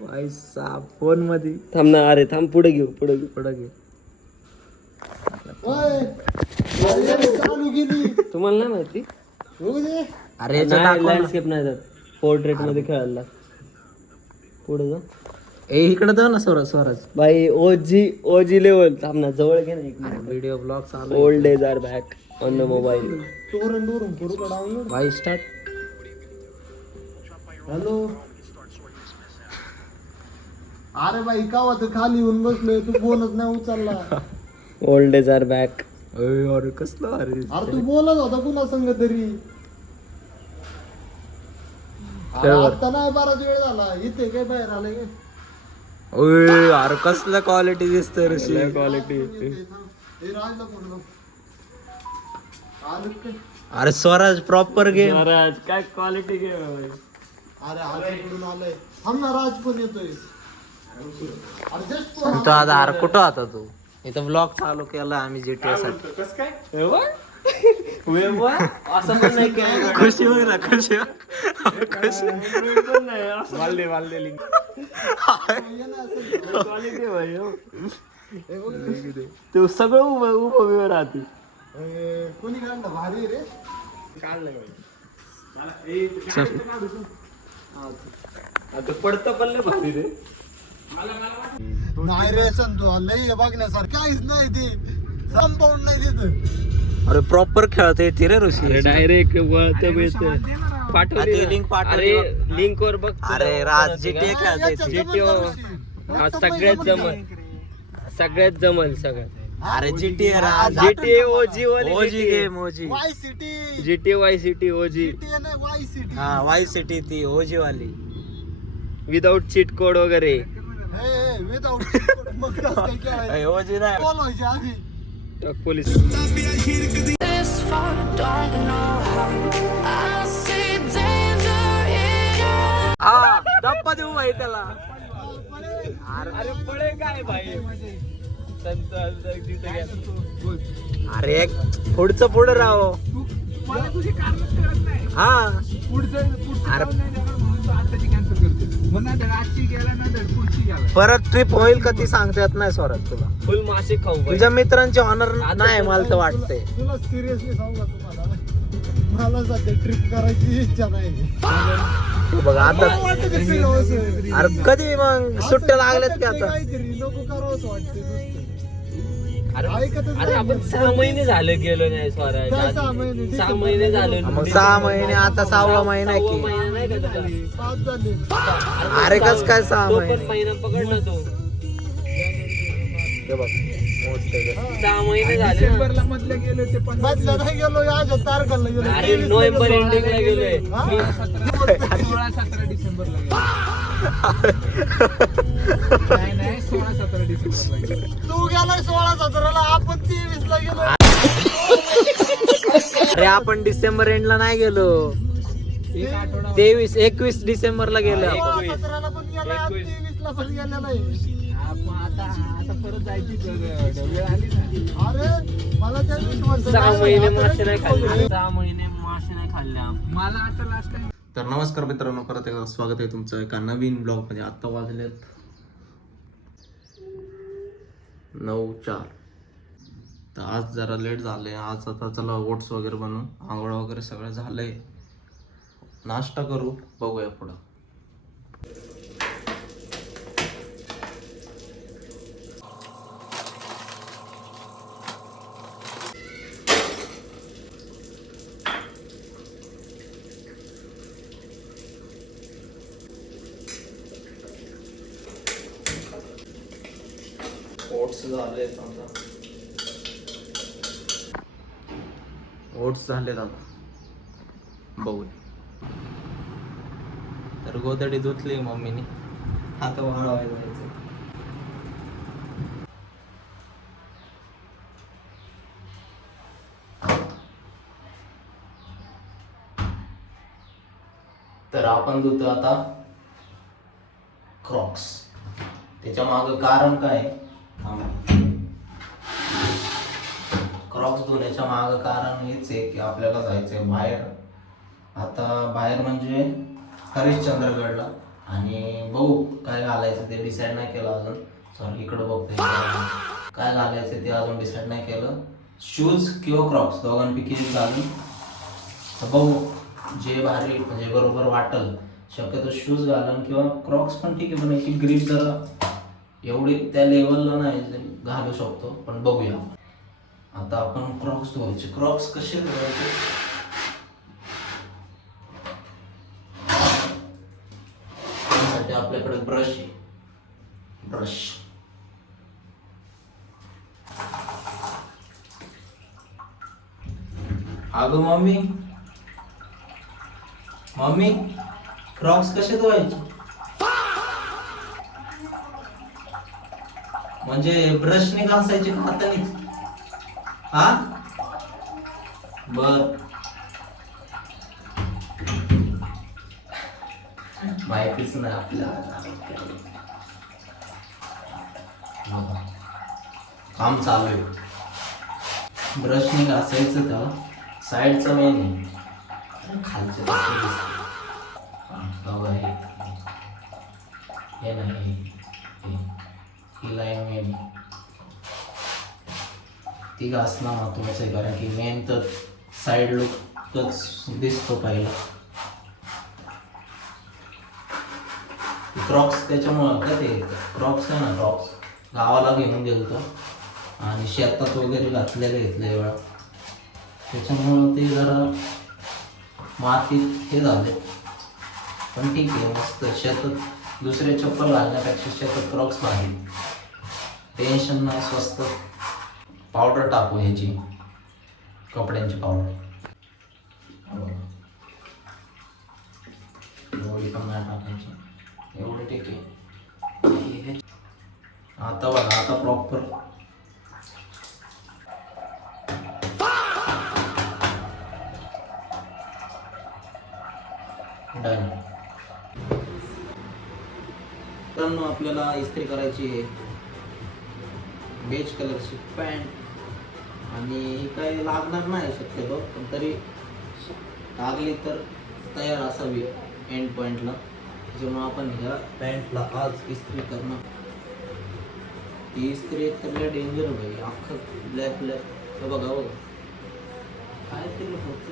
Phone मध्ये थांब ना, अरे थांब, पुढे घेऊ. पुढे घे. तुम्हाला नाही माहिती? अरे लँडस्केप नाही जात, पोर्ट्रेट मध्ये खेळायला. पुढे जा. इकडे जा ना स्वराज. भाई ओजी लेवल. थांब ना, जवळ घे ना एक मिनिट. व्हिडिओ ब्लॉग चालू. Old days are back on the mobile. भाई स्टार्ट. हॅलो. अरे बाई का होतं खाली येऊन बसलोय, तू फोनच नाही उचलला. Old days are back. अरे कसलं अरे तू बोलत होता कुणा संग तरी. आता नाही, बराच वेळ झाला. इथे काय बाहेर आले काय? अरे कसलं क्वालिटी दिसतंय ऋषी. क्वालिटी. राजला फोन लाव. आलं काय? अरे स्वराज प्रॉपर गेम. महाराज काय क्वालिटी घे. अरे आज इकडून आलंय. थांब ना, राज पण येतोय. अरे just फोन तो आता अरे कुठं होता तू? इथं ब्लॉग चालू केला आम्ही GTA साठी. असं पण नाही काय. खुशी होईल ना, खुशी ते सगळं उभं राहते. कोणी काढलं? भारी रे. आता पडतं पण लय भारी रे. नाही रे संतू, लई बघण्यासारखं काहीच नाही. ते संपाऊंड नाही तिथं. अरे प्रॉपर खेळता येते रे ऋषी. डायरेक्ट पाठवली लिंक पाठव. अरे लिंक वर बघ. अरे राज GTA खेळता येते. सगळ्यात जमल सगळं. अरे GTA राज. GTA ओजी ओजी गेम ओजी. Y city. GTA Y city ओजी नाही, वाय सिटी. हा वाय सिटी ती ओजी वाली. विदाउट चीट कोड वगैरे. विदाउट मग कसं काय खेळायचं? ओजी नाही. बोलवायचे आधी. पोलीस. धप्पा देऊ भाई त्याला. अरे पळे काय भाई. अरे एक पुढचं पुढे राहो. हा परत ट्रिप होईल का ती सांगता येत नाही स्वराज तुला. फुल मासे खाऊ भाई. तुझ्या मित्रांचे ऑनर नाही मला तर वाटतंय. तुला सिरियसली सांगू का तुम्हाला, मला सध्या ट्रिप करायची इच्छा नाही. तू बघा आता. वाटतं ते फिरावंसं. अरे कधी मग सुट्ट्या लागल्यात की आता. काहीतरी नको करावंसं वाटते नुसतं. अरे आपण 6 महिने झाले गेलो नाही स्वराज. काय 6 महिने? 6 महिने झाले. मग 6 महिने आता 6वा महिना आहे की. महिना नाही का तुझा? 5 झाले. अरे कस काय 6 तो पण महिने. महिना पकड ना तो. हे बघ, मोजते ग. 6 महिने झाले ना. मधल्या नाही गेलो, आज तारखाला गेलो. अरे नोव्हेंबर एंडिंगला गेलोय. तू गेलाय 16-17ला, आपण 23ला गेलो. अरे आपण डिसेंबर एंडला नाही गेलो. 21 डिसेंबरला गेलो आपण. 16-17ला पण गेलाय, आज 23ला पण गेलेला आहे. अरे मला त्या दिवशी म्हणतो 6 महिने मासे नाही खाल्ले. काय 6 महिने मासे नाही खाल्ले. मला आता लास्ट टाइम. तर नमस्कार मित्रांनो, परत एकदा स्वागत आहे तुमचं एका नवीन ब्लॉग मध्ये. आता वाजलेत 9:04. तर आज जरा लेट झालंय. आज आता चला ओट्स वगैरे बनवून आंघोळ वगैरे सगळं झालंय. नाश्ता करू, बघूया पुढं. ओट्स झाले आता. ओट्स झाले आता बघून. तर गोदडी धुतली मम्मीने, आता वाळवायला जायचं. तर आपण धुतो आता क्रॉक्स. त्याच्या मागं कारण काय? क्रॉक्स धुण्याच्या मागं कारण हेच आहे की आपल्याला जायचंय बाहेर. आता बाहेर म्हणजे हरिश्चंद्रगडला. आणि बघू काय घालायचं ते डिसाईड नाही केलं अजून. सॉरी इकडं बघतोय. काय घालायचं ते अजून डिसाईड नाही केलं. शूज किंवा क्रॉक्स दोघांपैकी घालून तर बघू जे भारी म्हणजे बरोबर वाटेल. शक्यतो शूज घालून किंवा क्रॉक्स पण ठीक आहे, पण याची ग्रीप जरा एवढी त्या लेवलला नाही घालू शकतो, पण बघूया. आता आपण क्रॉक्स धुवायचे. क्रॉक्स कसे धुवायचे त्यासाठी आपल्याकडे ब्रश आहे. ब्रश अगं मम्मी मम्मी क्रॉक्स कसे धुवायचे? म्हणजे ब्रशने घासायचे का हातानेच? हा बर माहितीच नाही आपल्याला. बघा, काम चालू आहे. ब्रशने घासायचं का साईडचं मेन आहे, खालचं हे नाही, ही लाईन मेन ती घासणं महत्वाचं आहे, कारण की मेन तर साईड लुकच दिसतो पहिला. क्रॉक्स त्याच्यामुळं का ते क्रॉक्स आहे ना, क्रॉक्स गावाला घेऊन गेलतो आणि शेतात वगैरे घेतले वेळा, त्याच्यामुळं ते जरा मातीत हे झाले. पण ठीक आहे, मस्त शेतात दुसरे चप्पल घालण्यापेक्षा शेतात क्रॉक्स भारी, टेन्शन नाही, स्वस्त. पावडर टाकू ह्याची, कपड्यांची पावडर. एवढी पण नाही टाकायची, एवढं ठीक आहे. आता बघा, आता प्रॉपर डन. तर आपल्याला इस्त्री करायची आहे बेज कलरची पॅन्ट, आणि काही लागणार नाही शक्यतो, पण तरी लागली तर तयार असावी एंड पॉइंटला. जेव्हा आपण ह्या पॅन्टला आज इस्त्री करणार, ही इस्त्री एक तर डेंजर भाई, अख्खं ब्लॅक ब्लॅक. बघा बघा काय केलं फक्त